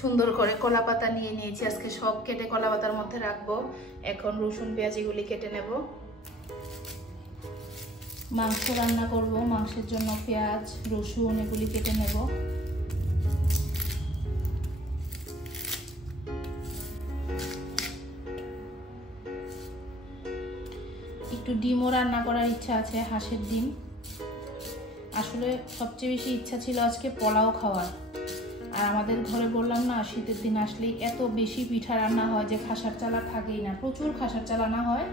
সুন্দর করে কলা পাতা নিয়ে নিয়েছি, আজকে সব কেটে কলা পাতার মধ্যে রাখবো। এখন রসুন পেঁয়াজ এগুলি কেটে নেব। মাংস রান্না করব, মাংসের জন্য পেঁয়াজ রসুন এগুলি কেটে নেব। একটু ডিমও রান্না করার ইচ্ছা আছে, হাঁসের ডিম। আসলে সবচেয়ে বেশি ইচ্ছা ছিল আজকে পোলাও খাওয়ার। আর আমাদের ঘরে বললাম না, শীতের দিন আসলেই এত বেশি পিঠা রান্না হয় যে খাসার চাল আর থাকেই না, প্রচুর খাসার চাল আনা হয়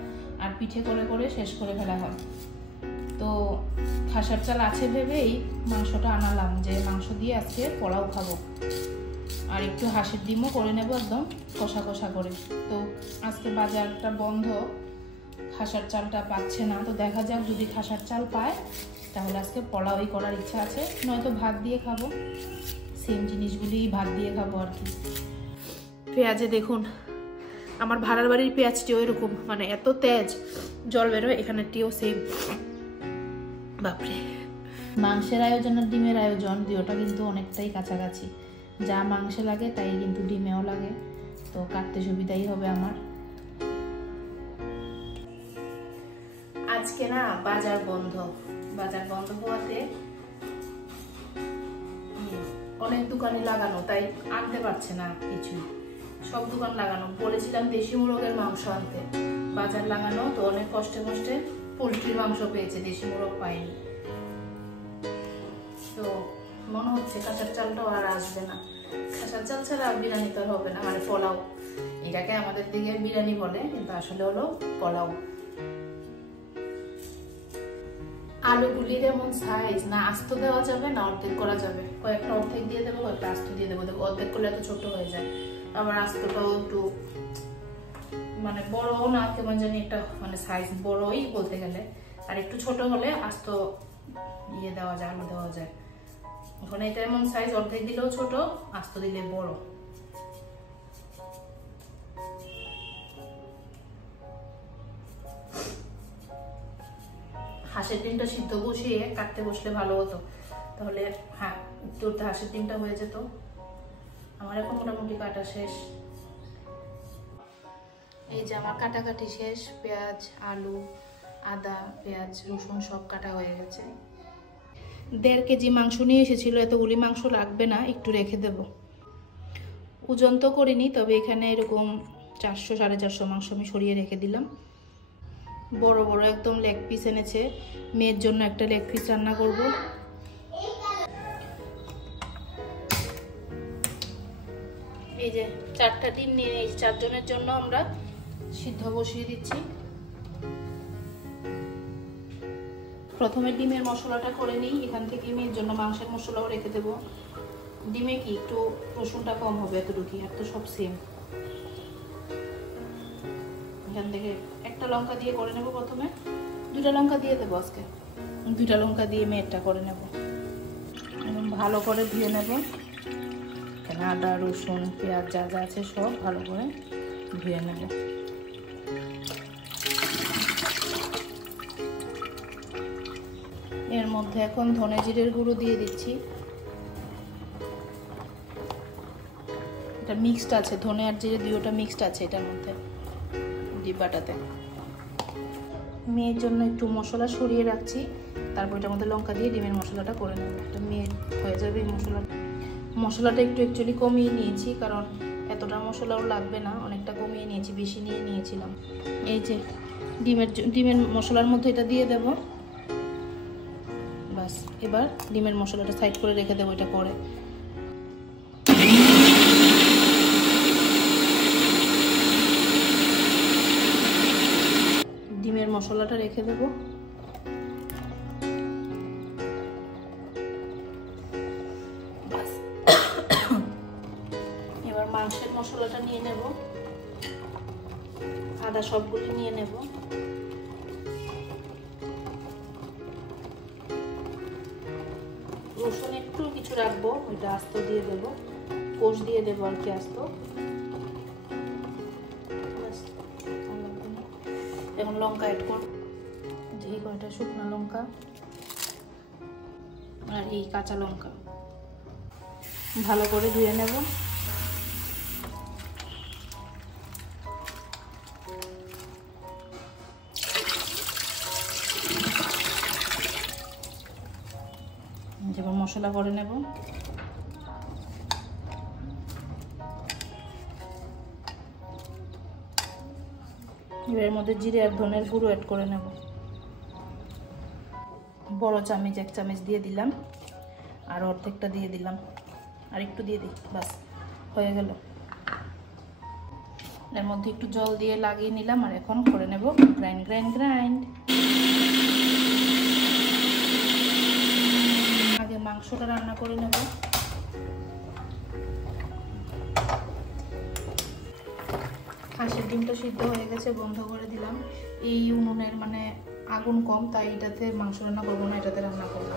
আর পিঠে করে করে শেষ করে ফেলা হয়। তো খাসার চাল আছে ভেবেই মাংসটা আনালাম, যে মাংস দিয়ে আজকে পোলাও খাবো। আর একটু হাঁসের ডিমও করে নেব একদম কষা কষা করে। তো আজকে বাজারটা বন্ধ, খাসার চালটা পাচ্ছে না। তো দেখা যাক, যদি খাসার চাল পায় তাহলে আজকে পোলাওই করার ইচ্ছা আছে, নয়তো ভাত দিয়ে খাবো। সেম জিনিসগুলি ভাত দিয়ে খাবো আর কি। পেঁয়াজে দেখুন, আমার ভাড়ার বাড়ির পেঁয়াজটিও এরকম, মানে এত তেজ জল বেরোয়, এখানেরটিও সেম। বাপরে, মাংসের আয়োজন আর ডিমের আয়োজন দুটোটা কিন্তু অনেকটাই কাছাকাছি। যা মাংসে লাগে তাই কিন্তু ডিমেও লাগে, তো কাটতে সুবিধাই হবে আমার। আজকে না বাজার বন্ধ, বাজার বন্ধ হওয়াতে অনেক দোকানে লাগানো, তাই আনতে পারছে না কিছু। সব দোকান লাগানো, বলেছিলাম দেশি মোরগের মাংস আনতে, বাজার লাগানো, তো অনেক কষ্টে কষ্টে পোলট্রির মাংস পেয়েছে, দেশি মোরগ পায়নি। তো মনে হচ্ছে খাসার চালটাও আর আসবে না। খাসার চাল ছাড়া বিরিয়ানি তো হবে না, মানে পোলাও। এটাকে আমাদের দিকে বিরিয়ানি বলে, কিন্তু আসলে হলো পোলাও। আলুগুলির এমন সাইজ, না আস্ত দেওয়া যাবে না অর্ধেক করা যাবে। কয়েকটা অর্ধেক দিয়ে দেবো, কয়েকটা আস্ত দিয়ে দেবো। অর্ধেক করলে এত ছোট হয়ে যায়, আবার আস্তটাও একটু মানে বড়ও না, কেমন জানি একটা মানে সাইজ বড়ই বলতে গেলে। আর একটু ছোট হলে আস্ত ইয়ে দেওয়া যায়, আলু দেওয়া যায়। এখন এটা এমন সাইজ, অর্ধেক দিলেও ছোট, আস্ত দিলে বড়। হাঁসের ডিমটা সিদ্ধ বসিয়ে কাটতে বসলে ভালো হতো, তাহলে হ্যাঁ উত্তরতে হাঁসের ডিমটা হয়ে যেত। আমার এখন মোটামুটি কাটা শেষ। এই যে আমার কাটাকাটি শেষ, পেঁয়াজ আলু আদা পেঁয়াজ রসুন সব কাটা হয়ে গেছে। 1.5 কেজি মাংস নিয়ে এসেছিল, এতগুলি মাংস লাগবে না, একটু রেখে দেব। ওজন তো করিনি, তবে এখানে এরকম 400-450 মাংস আমি সরিয়ে রেখে দিলাম। বড় বড় একদম লেগ পিস এনেছে, মেয়ের জন্য একটা লেগ পিস রান্না করব। এই যে 4টা ডিম নিয়ে নিয়েছি, 4 জনের জন্য আমরা সিদ্ধ বসিয়ে দিচ্ছি। প্রথমে ডিমের মশলাটা করে নিই, এখান থেকে মেয়ের জন্য মাংসের মশলাও রেখে দেবো। ডিমে কি একটু রসুনটা কম হবে, এতটুকু, আর তো সব সেম। এখান থেকে একটা লঙ্কা দিয়ে করে নেব, প্রথমে 2টা লঙ্কা দিয়ে দেবো, আজকে 2টা লঙ্কা দিয়ে মেয়েরটা করে নেব। ভালো করে ধুয়ে নেব, এখানে আদা রসুন পেঁয়াজ যা যা আছে সব ভালো করে ধুয়ে নেব। এর মধ্যে এখন ধনে জিরের গুঁড়ো দিয়ে দিচ্ছি। এটা মিক্সড আছে, ধনে আর জিরে দুটোটা মিক্সড আছে এটার মধ্যে, ডিব্বাটাতে। মেয়ের জন্য একটু মশলা সরিয়ে রাখছি, তারপর এটার মধ্যে লঙ্কা দিয়ে ডিমের মশলাটা করে নেব। এটা মেয়ের হয়ে যাবে এই মশলাটা একটু অ্যাকচুয়ালি কমিয়ে নিয়েছি, কারণ এতটা মশলাও লাগবে না, অনেকটা কমিয়ে নিয়েছি, বেশি নিয়ে নিয়েছিলাম। এই যে ডিমের মশলার মধ্যে এটা দিয়ে দেব, বাস। এবার ডিমের মশলাটা সাইড করে রেখে দেবো, এটা করে। ডিমের মশলাটা রেখে দেব। এবার মাংসের মশলাটা নিয়ে নেব, আদা সবগুলি নিয়ে নেব। রসুন একটু কিছু রাখবো, ওইটা আস্ত দিয়ে দেব, কোষ দিয়ে দেবো আর কি আস্ত। এখন লঙ্কা অ্যাড করব, এই কয়টা শুকনো লঙ্কা আর এই কাঁচা লঙ্কা ভালো করে ধুয়ে নেব। পাতলা করে নেব। এর মধ্যে জিরে আর ধনের গুঁড়ো অ্যাড করে নেব। বড় চামচ 1 চামচ দিয়ে দিলাম, আর অর্ধেকটা দিয়ে দিলাম, আর একটু দিয়ে দিই, বাস হয়ে গেল। এর মধ্যে একটু জল দিয়ে লাগিয়ে নিলাম, আর এখন করে নেব গ্রাইন্ড গ্রাইন্ড গ্রাইন্ড। আগে মাংসটা রান্না করে নেব। হাঁসের ডিমটা সিদ্ধ হয়ে গেছে, বন্ধ করে দিলাম। এই উনুনের মানে আগুন কম, তাই এটাতে মাংস রান্না করবো না, এটাতে রান্না করব।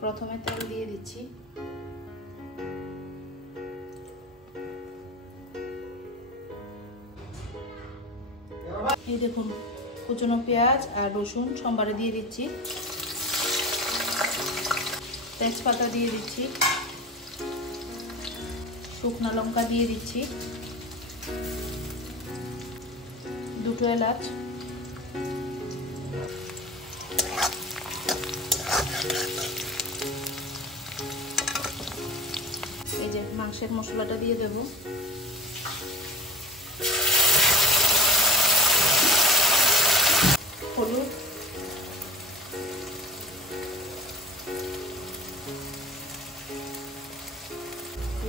প্রথমে তেল দিয়ে দিচ্ছি। এই দেখুন, কুচনো পেঁয়াজ আর রসুন সোমবারে দিয়ে দিচ্ছি। তেজপাতা দিয়ে দিচ্ছি, শুকনো লঙ্কা দিয়ে দিচ্ছি, 2 এলাচ, এই যে মাংসের মশলাটা দিয়ে দেব। হলুদ,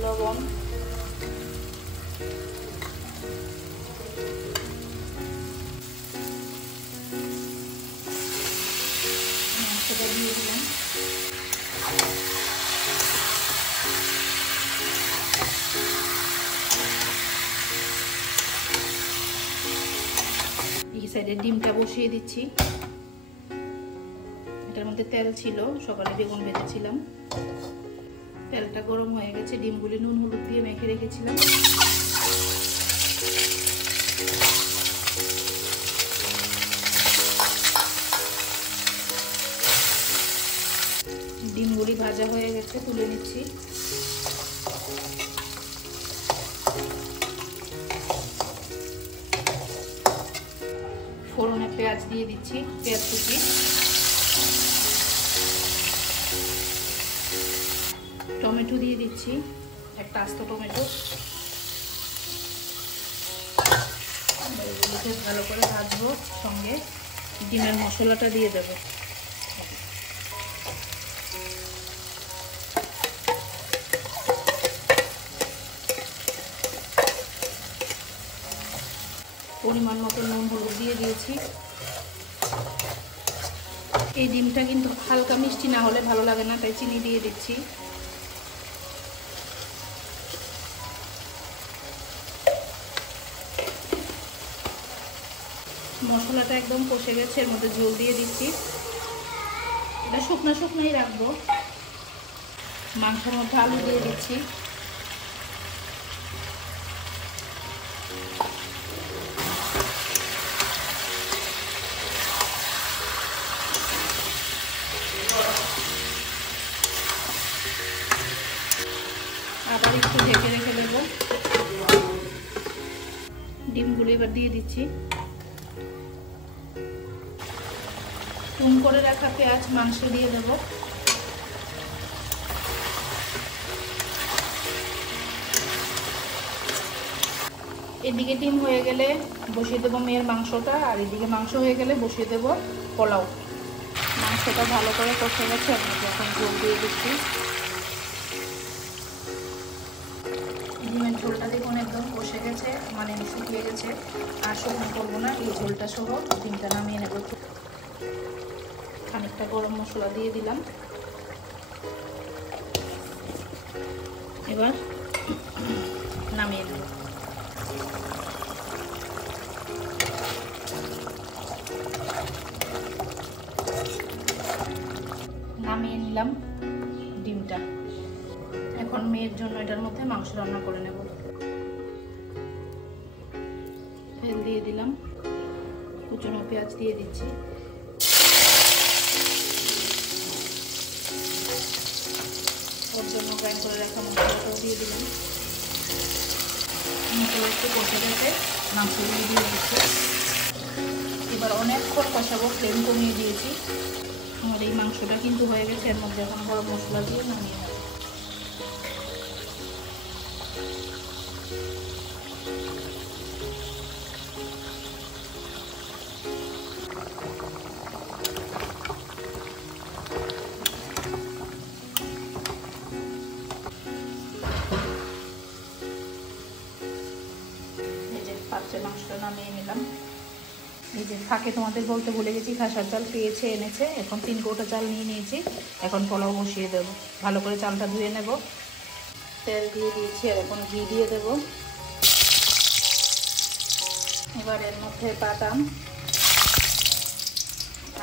লবণ, সেটা দিয়ে দিলাম। এই সাইডে ডিমটা বসিয়ে দিচ্ছি। এটার মধ্যে তেল ছিল, সকালে বেগুন ভেজেছিলাম। তেলটা গরম হয়ে গেছে, ডিমগুলি নুন হলুদ দিয়ে মেখে রেখেছিলাম। ডিমগুলি ভাজা হয়ে গেছে, তুলে নিচ্ছি। ফোড়নে পেঁয়াজ দিয়ে দিচ্ছি, পেঁয়াজ কুচি, টমেটো দিয়ে দিচ্ছি, একটা আস্ত টমেটো। এগুলোকে ভালো করে ভাজবো, সঙ্গে ডিমের মশলাটা দিয়ে দেব। পরিমাণ মতো নুন হলুদ দিয়ে দিয়েছি। এই ডিমটা কিন্তু হালকা মিষ্টি না হলে ভালো লাগে না, তাই চিনি দিয়ে দিচ্ছি। মশলাটা একদম কষে গেছে, এর মধ্যে ঝোল দিয়ে দিচ্ছি। এটা শুকনো শুকনোই রাখবো। মাংসের মধ্যে আলু দিয়ে দিচ্ছি। আবার একটু ঢেকে রেখে দেবো। ডিমগুলো এবার দিয়ে দিচ্ছি। টুন করে রাখা পেঁয়াজ মাংসে দিয়ে দেব। এদিকে ডিম হয়ে গেলে বসিয়ে দেবো মেয়ের মাংসটা, আর এদিকে মাংস হয়ে গেলে বসিয়ে দেবো পোলাও। মাংসটা ভালো করে কষে গেছে, আমি এখন ঝোল দিয়ে দিচ্ছি। ডিমের ঝোলটা দেখুন একদম কষে গেছে, মানে শুকিয়ে গেছে। আর শুকনো করবো না, এই ঝোলটা সহ ডিমটা নামিয়ে নেব। খানিকটা গরম মশলা দিয়ে দিলাম। এবার নামিয়ে নেব। নামিয়ে নিলাম ডিমটা। এখন মেয়ের জন্য এটার মধ্যে মাংস রান্না করে নেব। তেল দিয়ে দিলাম, কুচনো পেঁয়াজ দিয়ে দিচ্ছি, ওর জন্য গ্রাইন্ড করে রাখা মশলাটাও দিয়ে দিলাম। মশলা একটু কষে গেছে, মাংসগুলো দিয়ে দিচ্ছি। এবার অনেকক্ষণ কষাবো, ফ্লেম কমিয়ে দিয়েছি। আমার এই মাংসটা কিন্তু হয়ে গেছে, এর মধ্যে এখন গরম মশলা দিয়ে নামিয়ে নেব। পাত্রে মাংসটা নামিয়ে নিলাম। এই যে ফাঁকে তোমাদের বলতে ভুলে গেছি, খাসার চাল পেয়েছে এনেছে, এখন 3 কৌটা চাল নিয়ে নিয়েছি। এখন পোলাও বসিয়ে দেবো। ভালো করে চালটা ধুয়ে নেব। তেল দিয়ে দিয়েছি, আর এখন ঘি দিয়ে দেব। এবার এর মধ্যে বাদাম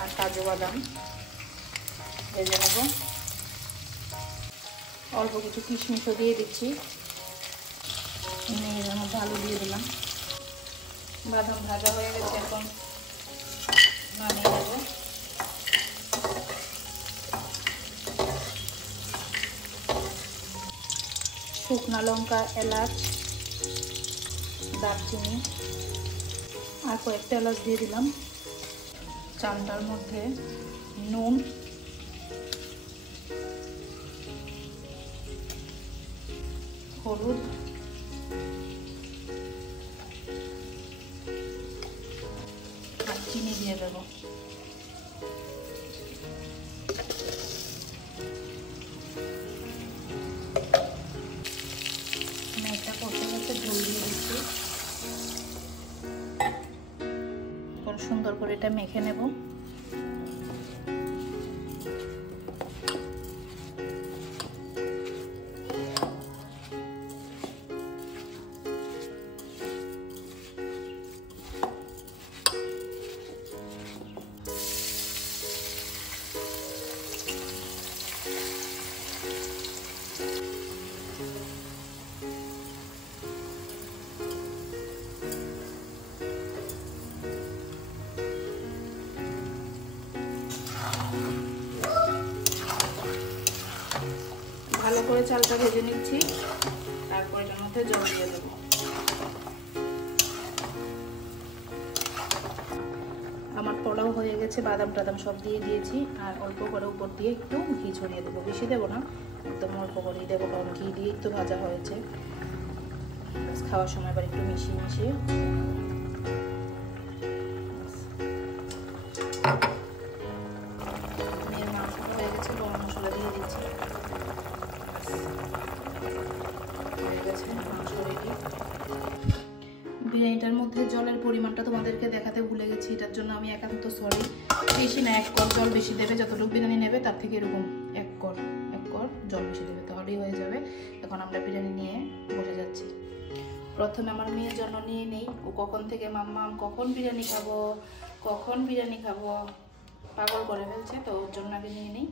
আর কাজু বাদাম ভেজে নেব। অল্প কিছু কিশমিশও দিয়ে দিচ্ছি। এর মধ্যে আলু দিয়ে দিলাম। বাদাম ভাজা হয়ে গেছে, এখন নামিয়ে দেব। শুকনো লঙ্কা, এলাচ, দারচিনি আর কয়েকটা এলাচ দিয়ে দিলাম। চালটার মধ্যে নুন, হলুদ, আর চিনি দিয়ে দেব। মেঘটা কষে গেছে, ঝোল দিয়ে দিচ্ছি। এখন সুন্দর করে এটা মেখে নেব। ভালো করে চালটা ভেজে নিচ্ছি, তারপর এটার মধ্যে জল দিয়ে দেবো। আমার পোলাও হয়ে গেছে, বাদাম টাদাম সব দিয়ে দিয়েছি, আর অল্প করে উপর দিয়ে একটু ঘি ছড়িয়ে দেবো। বেশি দেবো না, একদম অল্প করেই দেবো, কারণ ঘি দিয়ে একটু ভাজা হয়েছে। খাওয়ার সময় আবার একটু মিশিয়ে মিশিয়ে মাংসটা হয়ে গেছে। গরম মশলা দিয়ে দিচ্ছি। বিরিয়ানিটার মধ্যে জলের পরিমাণটা তোমাদেরকে দেখাতে ভুলে গেছি, এটার জন্য আমি একান্ত সরি। বেশি না, 1 কর জল বেশি দেবে। যতটুকু বিরিয়ানি নেবে তার থেকে এরকম 1 কর জল বেশি দেবে, তাহলেই হয়ে যাবে। এখন আমরা বিরিয়ানি নিয়ে বসে যাচ্ছি। প্রথমে আমার মেয়ের জন্য নিয়ে নেই। ও কখন থেকে মাম্মাম কখন বিরিয়ানি খাবো পাগল করে ফেলছে, তো ওর জন্য আগে নিয়ে নিই।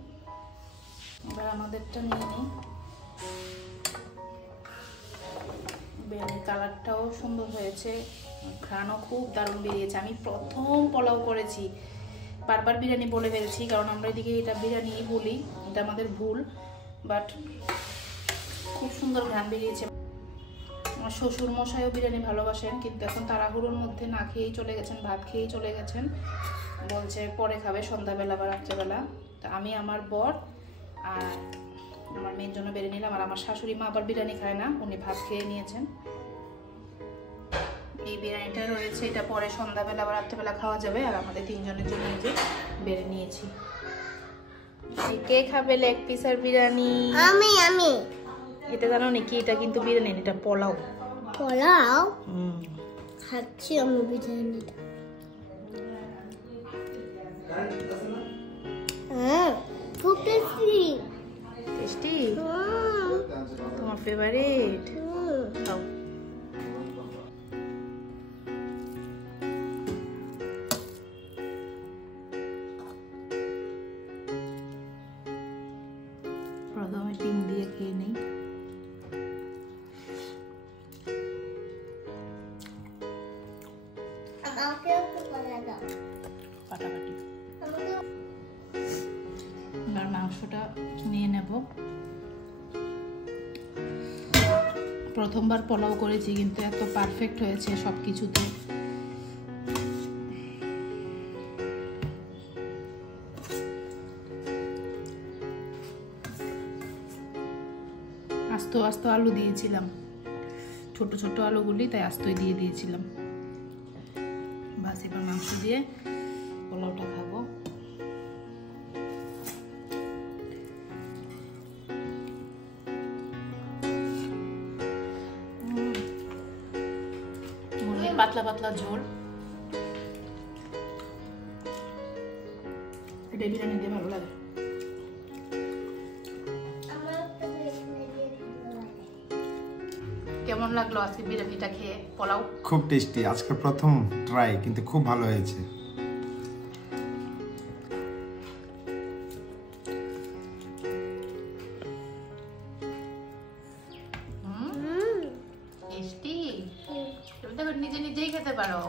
এবার আমাদেরটা নিয়ে নিই। বিরিয়ানির কালারটাও সুন্দর হয়েছে, ঘ্রাণও খুব দারুণ বেরিয়েছে। আমি প্রথম পোলাও করেছি, বারবার বিরিয়ানি বলে ফেলছি, কারণ আমরা এদিকে এটা বিরিয়ানি বলি, এটা আমাদের ভুল। বাট খুব সুন্দর ঘ্রাণ বেরিয়েছে। আমার শ্বশুর মশাইও বিরিয়ানি ভালোবাসেন, কিন্তু এখন তাড়াহুড়োর মধ্যে না খেয়েই চলে গেছেন, ভাত খেয়েই চলে গেছেন। বলছে পরে খাবে, সন্ধ্যাবেলা বা রাত্রেবেলা। তো আমি, আমার বর আর আমার মেয়ের জন্য বেড়ে নিলাম। আর আমার শাশুড়ি মা আবার বিরিয়ানি খায় না, উনি ভাত খেয়ে নিয়েছেন। এই বিরিয়ানিটা রয়েছে, এটা পরে সন্ধ্যাবেলা বা রাত্রেবেলা খাওয়া যাবে। আর আমাদের 3 জনের জন্য যে বেড়ে নিয়েছি। কে খাবে লেগ পিস আর বিরিয়ানি? আমি এটা জানো নাকি, এটা কিন্তু বিরিয়ানি, এটা পোলাও। খাচ্ছি আমি বিরিয়ানিটা। খুব টেস্টি। তোমার ফেভারিট? খাও। প্রথমে ডিম দিয়ে খেয়ে নিই। ফাটাফাটি। এবার মাংসটা নিয়ে নেব। প্রথমবার পোলাও করেছি, কিন্তু এত পারফেক্ট হয়েছে সব কিছুতে। আস্ত আলু দিয়েছিলাম, ছোট ছোট আলুগুলি, তাই আস্তই দিয়ে দিয়েছিলাম। বাস এবার মাংস দিয়ে পোলাওটা খাবো। মুরগির পাতলা পাতলা ঝোল, এটা বিরিয়ানি দিয়ে ভালো লাগে। কেমন লাগলো আজকে বিরিয়ানিটা খেয়ে? পোলাও খুব টেস্টি, আজকে প্রথম ট্রাই, কিন্তু খুব ভালো হয়েছে। টেস্টি। তুমি তো নিজে নিজেই খেতে পারো।